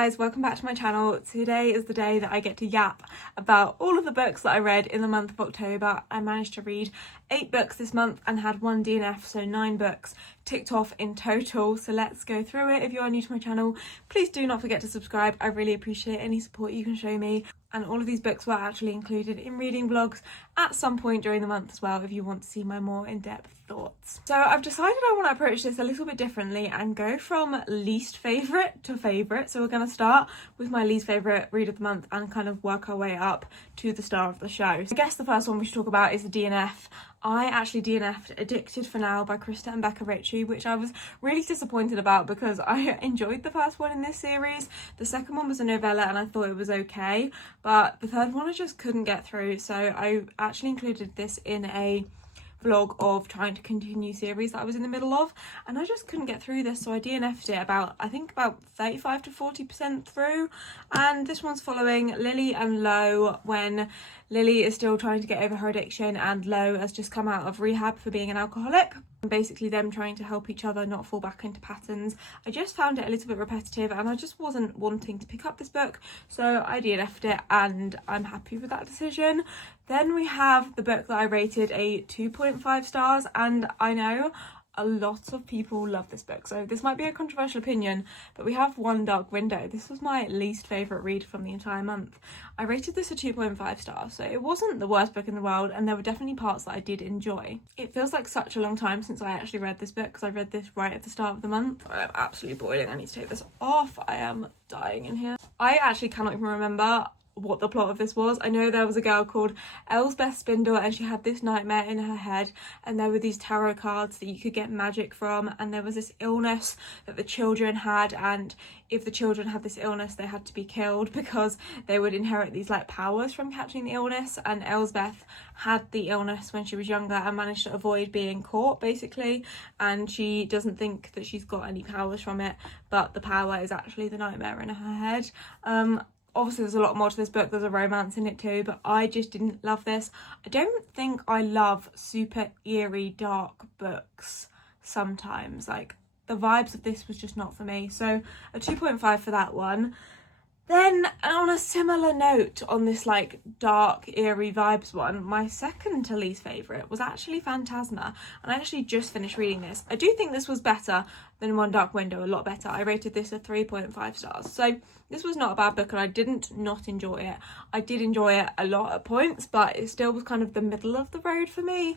guys, welcome back to my channel. Today is the day that I get to yap about all of the books that I read in the month of October. I managed to read 8 books this month and had 1 DNF, so 9 books ticked off in total. So let's go through it. If you are new to my channel, please do not forget to subscribe. I really appreciate any support you can show me. And all of these books were actually included in reading vlogs at some point during the month as well, if you want to see my more in-depth thoughts. So I've decided I want to approach this a little bit differently and go from least favourite to favourite. So we're going to start with my least favourite read of the month and kind of work our way up to the star of the show. So I guess the first one we should talk about is the DNF. I actually DNF'd Addicted for Now by Krista and Becca Ritchie, which I was really disappointed about because I enjoyed the first one in this series. The second one was a novella and I thought it was okay, but the third one I just couldn't get through. So I actually included this in a vlog of trying to continue series that I was in the middle of, and I just couldn't get through this, so I DNF'd it about 35 to 40% through. And this one's following Lily and Lo when Lily is still trying to get over her addiction and Lo has just come out of rehab for being an alcoholic, and basically them trying to help each other not fall back into patterns. I just found it a little bit repetitive and I just wasn't wanting to pick up this book, so I DNF'd it and I'm happy with that decision. Then we have the book that I rated a 2.5 stars, and I know a lot of people love this book, so this might be a controversial opinion, but we have One Dark Window. This was my least favourite read from the entire month. I rated this a 2.5 stars, so it wasn't the worst book in the world, and there were definitely parts that I did enjoy. It feels like such a long time since I actually read this book because I read this right at the start of the month. I'm absolutely boiling. I need to take this off. I am dying in here. I actually cannot even remember what the plot of this was. I know there was a girl called Elsbeth Spindle and she had this nightmare in her head, and there were these tarot cards that you could get magic from, and there was this illness that the children had, and if the children had this illness they had to be killed because they would inherit these like powers from catching the illness. And Elsbeth had the illness when she was younger and managed to avoid being caught basically, and she doesn't think that she's got any powers from it, but the power is actually the nightmare in her head. Obviously there's a lot more to this book, there's a romance in it too, but I just didn't love this. I don't think I love super eerie dark books sometimes, like the vibes of this was just not for me, so a 2.5 for that one. Then on a similar note on this like dark eerie vibes one, my second to least favourite was actually Phantasma, and I actually just finished reading this. I do think this was better than One Dark Window, a lot better. I rated this a 3.5 stars. So this was not a bad book and I didn't not enjoy it. I did enjoy it a lot at points, but it still was kind of the middle of the road for me.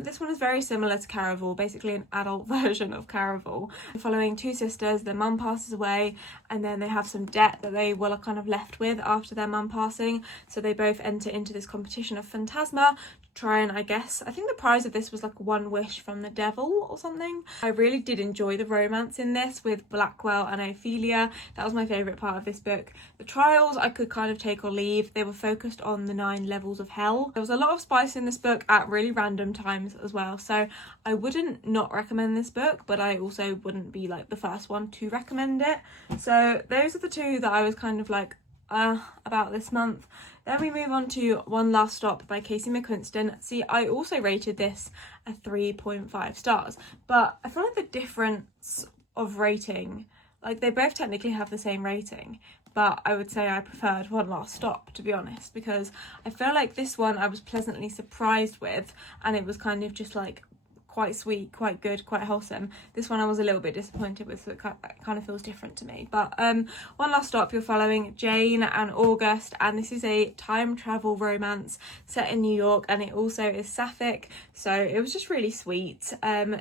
This one is very similar to Caraval, basically an adult version of Caraval. Following 2 sisters, their mum passes away and then they have some debt that they were kind of left with after their mum passing. So they both enter into this competition of Phantasma to try and, I think the prize of this was like 1 wish from the devil or something. I really did enjoy the romance in this with Blackwell and Ophelia. That was my favourite part of this book. The trials I could kind of take or leave. They were focused on the 9 levels of hell. There was a lot of spice in this book at really random times as well, so I wouldn't not recommend this book, but I also wouldn't be like the first one to recommend it. So those are the 2 that I was kind of like about this month. Then we move on to One Last Stop by Casey McQuiston. See, I also rated this a 3.5 stars, but I feel like the difference of rating, like they both technically have the same rating, but I would say I preferred One Last Stop, to be honest, because I feel like this one I was pleasantly surprised with and it was kind of just like quite sweet, quite good, quite wholesome. This one I was a little bit disappointed with, so it kind of feels different to me. But One Last Stop, you're following Jane and August, and this is a time travel romance set in New York, and it also is sapphic, so it was just really sweet.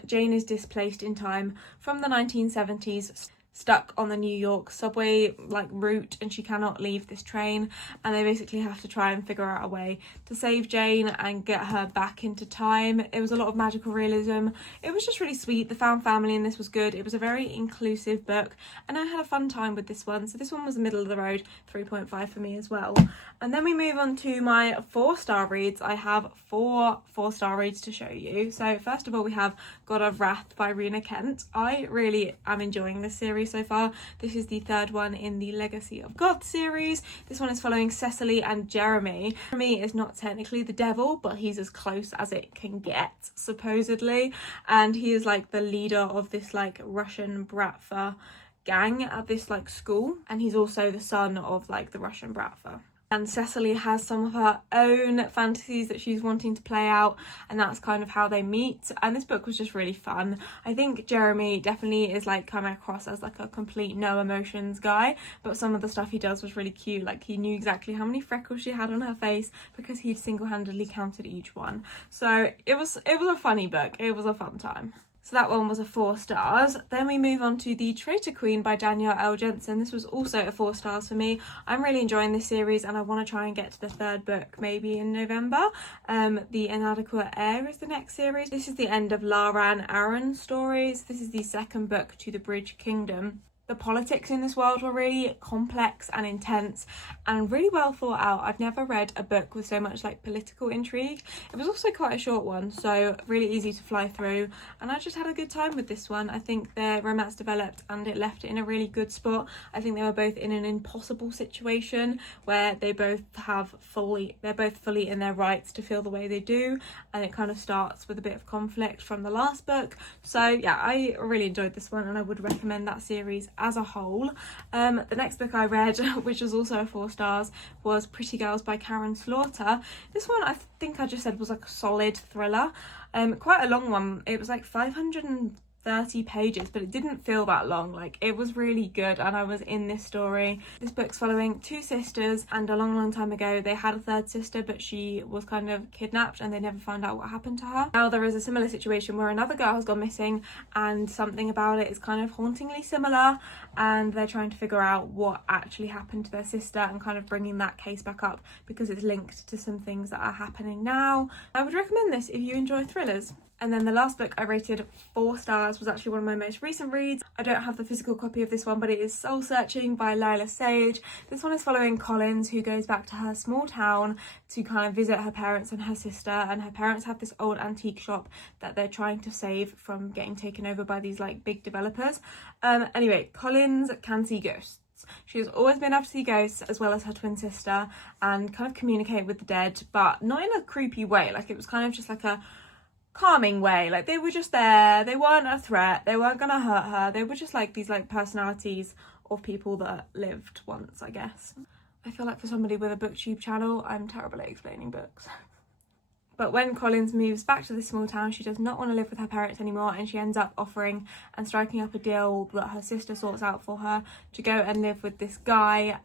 Jane is displaced in time from the 1970s, stuck on the New York subway like route, and she cannot leave this train, and they basically have to try and figure out a way to save Jane and get her back into time. It was a lot of magical realism. It was just really sweet. The found family in this was good. It was a very inclusive book and I had a fun time with this one, so this one was middle of the road, 3.5 for me as well. And then we move on to my 4-star reads. I have 4 4-star reads to show you. So first of all we have God of Wrath by Rena Kent. I really am enjoying this series so far. This is the 3rd one in the Legacy of God series. This one is following Cecily and Jeremy. Jeremy is not technically the devil, but he's as close as it can get, supposedly, and he is like the leader of this like Russian Bratva gang at this like school, and he's also the son of like the Russian Bratva. And Cecily has some of her own fantasies that she's wanting to play out, and that's kind of how they meet. And this book was just really fun. I think Jeremy definitely is like coming across as like a complete no emotions guy, but some of the stuff he does was really cute. Like he knew exactly how many freckles she had on her face because he'd single-handedly counted each one. So it was a funny book. It was a fun time. So that one was a 4 stars. Then we move on to The Traitor Queen by Danielle L. Jensen. This was also a 4 stars for me. I'm really enjoying this series and I want to try and get to the 3rd book maybe in November. The Inadequate Heir is the next series. This is the end of Lara and Aaron's stories. This is the 2nd book to the Bridge Kingdom. The politics in this world were really complex and intense and really well thought out. I've never read a book with so much like political intrigue. It was also quite a short one, so really easy to fly through, and I just had a good time with this one. I think their romance developed and it left it in a really good spot. I think they were both in an impossible situation where they're both fully in their rights to feel the way they do, and it kind of starts with a bit of conflict from the last book. So yeah, I really enjoyed this one and I would recommend that series as a whole. The next book I read, which was also a 4 stars, was Pretty Girls by Karen Slaughter. This one I think I just said was like a solid thriller. Quite a long one. It was like 530 pages, but it didn't feel that long. Like it was really good and I was in this story. This book's following 2 sisters, and a long time ago they had a 3rd sister, but she was kind of kidnapped and they never found out what happened to her. Now there is a similar situation where another girl has gone missing and something about it is kind of hauntingly similar, and they're trying to figure out what actually happened to their sister and kind of bringing that case back up because it's linked to some things that are happening now. I would recommend this if you enjoy thrillers. And then the last book I rated 4 stars was actually one of my most recent reads. I don't have the physical copy of this one, but it is Soul Searching by Lila Sage. This one is following Collins, who goes back to her small town to kind of visit her parents and her sister, and her parents have this old antique shop that they're trying to save from getting taken over by these like big developers. Anyway, Collins can see ghosts. She's always been able to see ghosts as well as her twin sister and kind of communicate with the dead, but not in a creepy way. Like it was kind of just like a calming way. Like they were just there, they weren't a threat, they weren't gonna hurt her, they were just like these like personalities of people that lived once, I guess. I feel like for somebody with a booktube channel I'm terrible at explaining books. But when Collins moves back to this small town, she does not want to live with her parents anymore, and she ends up offering and striking up a deal that her sister sorts out for her to go and live with this guy,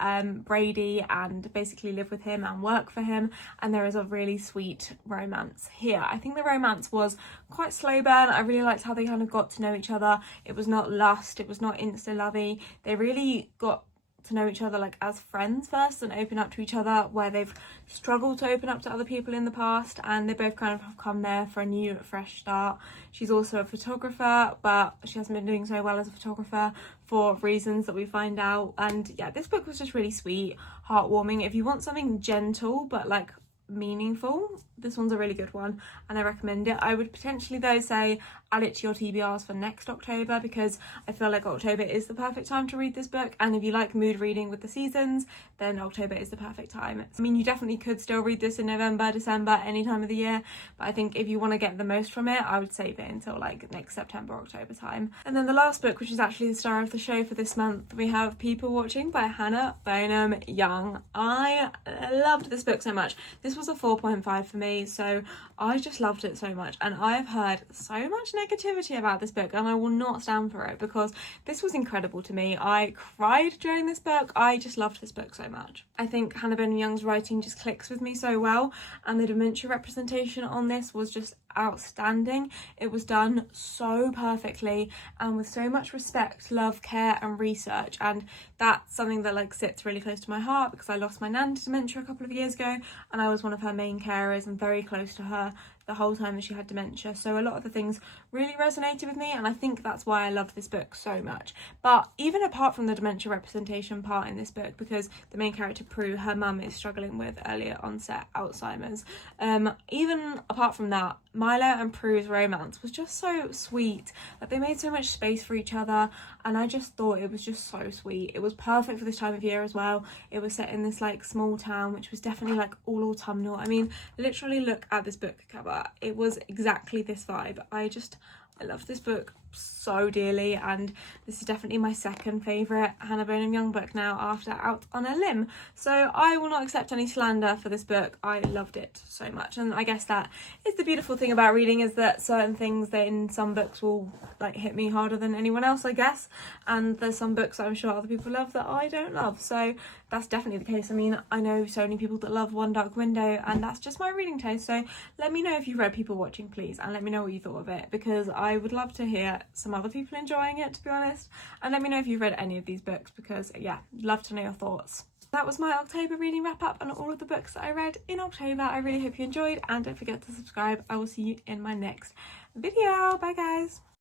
Brady, and basically live with him and work for him. And there is a really sweet romance here. I think the romance was quite slow burn. I really liked how they kind of got to know each other. It was not lust, it was not insta-lovey. They really got to know each other like as friends first and open up to each other, where they've struggled to open up to other people in the past, and they both kind of have come there for a new fresh start. She's also a photographer, but she hasn't been doing so well as a photographer for reasons that we find out. And yeah, this book was just really sweet, heartwarming. If you want something gentle but like meaningful, this one's a really good one and I recommend it. I would potentially though say add it to your TBRs for next October, because I feel like October is the perfect time to read this book, and if you like mood reading with the seasons, then October is the perfect time. I mean, you definitely could still read this in November, December, any time of the year, but I think if you want to get the most from it, I would save it until like next September, October time. And then the last book, which is actually the star of the show for this month, we have People Watching by Hannah Bonham Young. I loved this book so much. This was a 4.5 for me, so I just loved it so much, and I've heard so much negativity about this book and I will not stand for it, because this was incredible to me. I cried during this book. I just loved this book so much. I think Hannah Bonham Young's writing just clicks with me so well, and the dementia representation on this was just outstanding. It was done so perfectly and with so much respect, love, care and research, and that's something that like sits really close to my heart, because I lost my nan to dementia a couple of years ago and I was one of her main carers and very close to her the whole time that she had dementia. So a lot of the things really resonated with me, and I think that's why I loved this book so much. But even apart from the dementia representation part in this book, because the main character Prue, her mum is struggling with earlier onset Alzheimer's, even apart from that, Milo and Prue's romance was just so sweet. Like they made so much space for each other, and I just thought it was just so sweet. It was perfect for this time of year as well. It was set in this like small town, which was definitely like all autumnal. I mean, literally look at this book cover. It was exactly this vibe. I loved this book so dearly, and this is definitely my second favourite Hannah Bonham Young book now after Out on a Limb. So I will not accept any slander for this book. I loved it so much, and I guess that is the beautiful thing about reading, is that certain things that in some books will like hit me harder than anyone else, I guess, and there's some books I'm sure other people love that I don't love, so that's definitely the case. I mean, I know so many people that love One Dark Window, and that's just my reading taste, so let me know if you've read People Watching, please, and let me know what you thought of it, because I would love to hear some other people enjoying it, to be honest, and let me know if you've read any of these books, because yeah, love to know your thoughts. That was my October reading wrap up and all of the books that I read in October. I really hope you enjoyed, and don't forget to subscribe. I will see you in my next video. Bye guys.